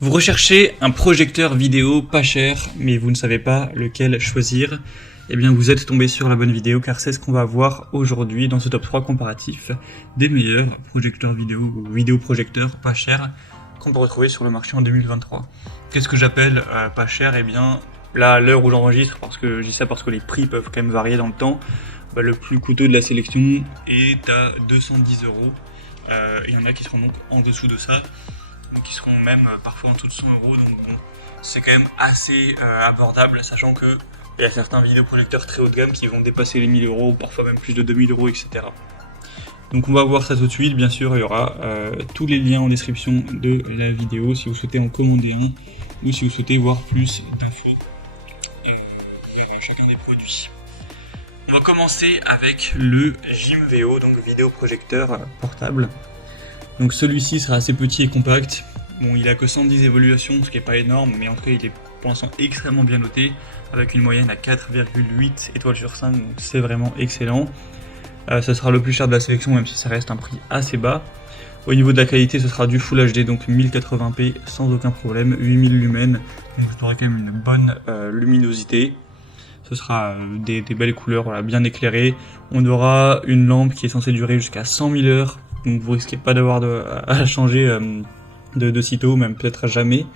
Vous recherchez un projecteur vidéo pas cher, mais vous ne savez pas lequel choisir. Eh bien, vous êtes tombé sur la bonne vidéo, car c'est ce qu'on va voir aujourd'hui dans ce top 3 comparatif des meilleurs projecteurs vidéo ou vidéoprojecteurs pas chers qu'on peut retrouver sur le marché en 2023. Qu'est-ce que j'appelle pas cher? Eh bien, là, à l'heure où j'enregistre, parce que je dis ça parce que les prix peuvent quand même varier dans le temps, le plus coûteux de la sélection est à 210 €. Il y en a qui seront donc en dessous de ça, qui seront même parfois en dessous de 100 €, donc bon, c'est quand même assez abordable, sachant que il y a certains vidéoprojecteurs très haut de gamme qui vont dépasser les 1000 €, parfois même plus de 2000 €, etc. Donc on va voir ça tout de suite. Bien sûr, il y aura tous les liens en description de la vidéo si vous souhaitez en commander un ou si vous souhaitez voir plus d'infos sur chacun des produits. On va commencer avec le Jimveo, donc vidéoprojecteur portable. Donc celui-ci sera assez petit et compact. Bon, il a que 110 évaluations, ce qui est pas énorme, mais en tout cas il est pour l'instant extrêmement bien noté, avec une moyenne à 4,8 étoiles sur 5, donc c'est vraiment excellent. Ce sera le plus cher de la sélection, même si ça reste un prix assez bas. Au niveau de la qualité, ce sera du Full HD, donc 1080p sans aucun problème, 8000 lumens, donc vous aurez quand même une bonne luminosité. Ce sera des belles couleurs, voilà, bien éclairées. On aura une lampe qui est censée durer jusqu'à 100 000 heures, donc vous risquez pas d'avoir à changer de sitôt, même peut-être à jamais.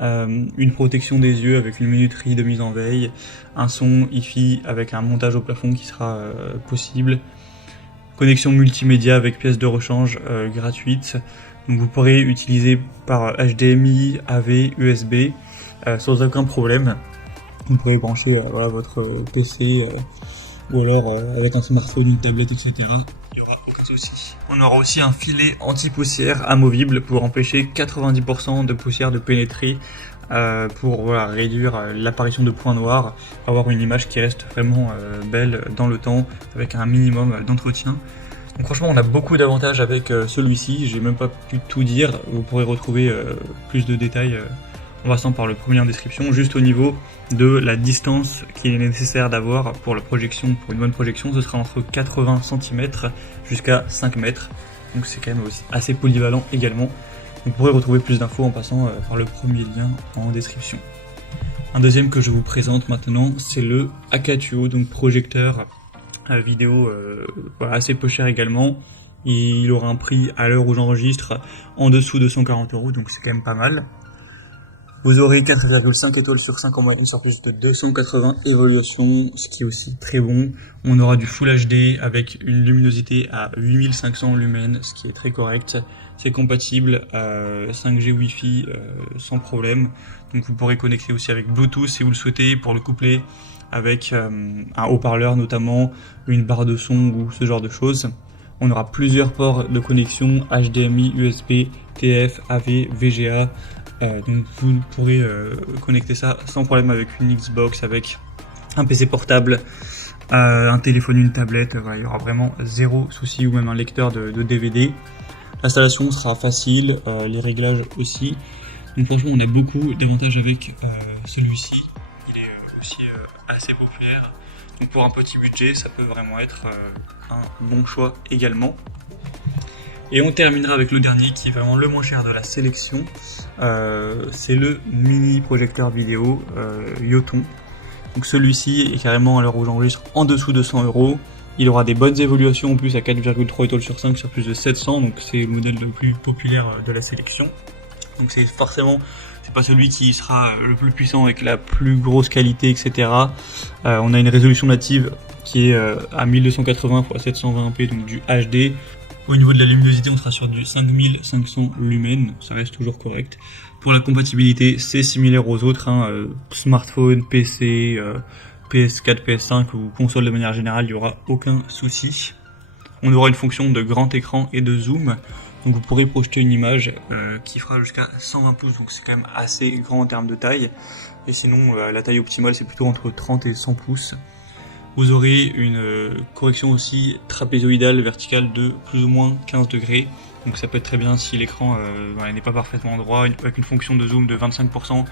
Une protection des yeux avec une minuterie de mise en veille, un son hi-fi avec un montage au plafond qui sera possible, connexion multimédia avec pièces de rechange gratuite. Donc vous pourrez utiliser par HDMI, AV, USB sans aucun problème. Vous pourrez brancher votre PC ou alors avec un smartphone, une tablette, etc. Il n'y aura aucun souci. On aura aussi un filet anti-poussière amovible pour empêcher 90% de poussière de pénétrer, pour réduire l'apparition de points noirs, avoir une image qui reste vraiment belle dans le temps avec un minimum d'entretien. Donc franchement, on a beaucoup d'avantages avec celui-ci. J'ai même pas pu tout dire. Vous pourrez retrouver plus de détails en passant par le premier en description. Juste au niveau de la distance qu'il est nécessaire d'avoir pour la projection, pour une bonne projection, ce sera entre 80 cm jusqu'à 5 mètres. Donc c'est quand même aussi assez polyvalent également. Vous pourrez retrouver plus d'infos en passant par le premier lien en description. Un deuxième que je vous présente maintenant, c'est le Akatuo, donc projecteur vidéo assez peu cher également. Il aura un prix à l'heure où j'enregistre en dessous de 140 €, donc c'est quand même pas mal. Vous aurez 4,5 étoiles sur 5 en moyenne sur plus de 280 évaluations, ce qui est aussi très bon. On aura du Full HD avec une luminosité à 8500 lumens, ce qui est très correct. C'est compatible 5G Wi-Fi sans problème. Donc vous pourrez connecter aussi avec Bluetooth si vous le souhaitez pour le coupler avec un haut-parleur notamment, une barre de son ou ce genre de choses. On aura plusieurs ports de connexion HDMI, USB, TF, AV, VGA. Donc vous pourrez connecter ça sans problème avec une Xbox, avec un PC portable, un téléphone, une tablette. Il y aura vraiment zéro souci, ou même un lecteur de DVD. L'installation sera facile, les réglages aussi. Donc franchement, on a beaucoup d'avantages avec celui-ci. Il est aussi assez populaire. Donc pour un petit budget, ça peut vraiment être un bon choix également. Et on terminera avec le dernier qui est vraiment le moins cher de la sélection. C'est le mini projecteur vidéo Yoton. Donc celui-ci est carrément à l'heure où j'enregistre en dessous de 100 €. Il aura des bonnes évaluations en plus à 4,3 étoiles sur 5 sur plus de 700, donc c'est le modèle le plus populaire de la sélection. Donc c'est pas celui qui sera le plus puissant avec la plus grosse qualité, etc. On a une résolution native qui est à 1280 x 720p, donc du HD. Au niveau de la luminosité, on sera sur du 5500 lumens, ça reste toujours correct. Pour la compatibilité, c'est similaire aux autres, smartphone, PC, PS4, PS5 ou console de manière générale, il n'y aura aucun souci. On aura une fonction de grand écran et de zoom, donc vous pourrez projeter une image qui fera jusqu'à 120 pouces, donc c'est quand même assez grand en termes de taille. Et sinon, la taille optimale, c'est plutôt entre 30 et 100 pouces. Vous aurez une correction aussi trapézoïdale verticale de plus ou moins 15 degrés. Donc ça peut être très bien si l'écran n'est pas parfaitement droit, avec une fonction de zoom de 25%. Donc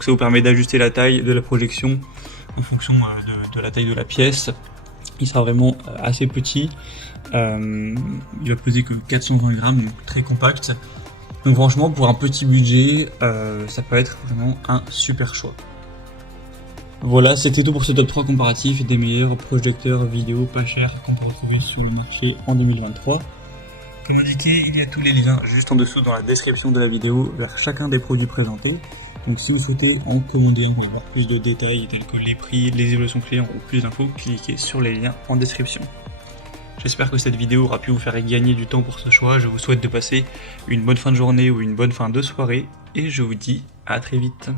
ça vous permet d'ajuster la taille de la projection en fonction de la taille de la pièce. Il sera vraiment assez petit. Il va peser que 420 grammes, donc très compact. Donc franchement, pour un petit budget, ça peut être vraiment un super choix. Voilà, c'était tout pour ce top 3 comparatif des meilleurs projecteurs vidéo pas chers qu'on peut retrouver sur le marché en 2023. Comme indiqué, il y a tous les liens juste en dessous dans la description de la vidéo vers chacun des produits présentés. Donc si vous souhaitez en commander un pour avoir plus de détails tels que les prix, les évolutions clients ou plus d'infos, cliquez sur les liens en description. J'espère que cette vidéo aura pu vous faire gagner du temps pour ce choix. Je vous souhaite de passer une bonne fin de journée ou une bonne fin de soirée et je vous dis à très vite.